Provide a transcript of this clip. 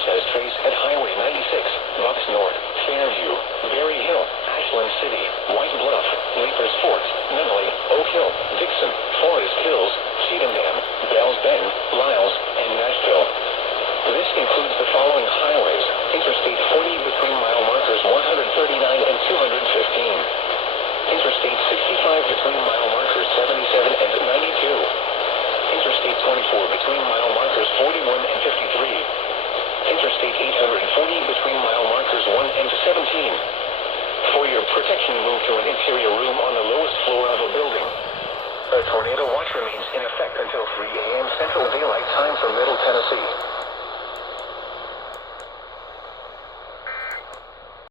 such as Trace at Highway 96, Bucks North, Fairview, Berry Hill, Ashland City, White Bluff, Leapers Fort, Nunnally, Oak Hill, Dixon, Forest Hills, Cheatham Dam, Bells Bend, Lyles, and Nashville. This includes the following highways: Interstate 40 between mile markers 139 and 215. Interstate 65 between mile markers 77 and 92. Interstate 24 between mile markers 41 and 53. Interstate 840 between mile markers 1 and 17. For your protection, move to an interior room on the lowest floor of a building. A tornado watch remains in effect until 3 a.m. Central Daylight Time for Middle Tennessee.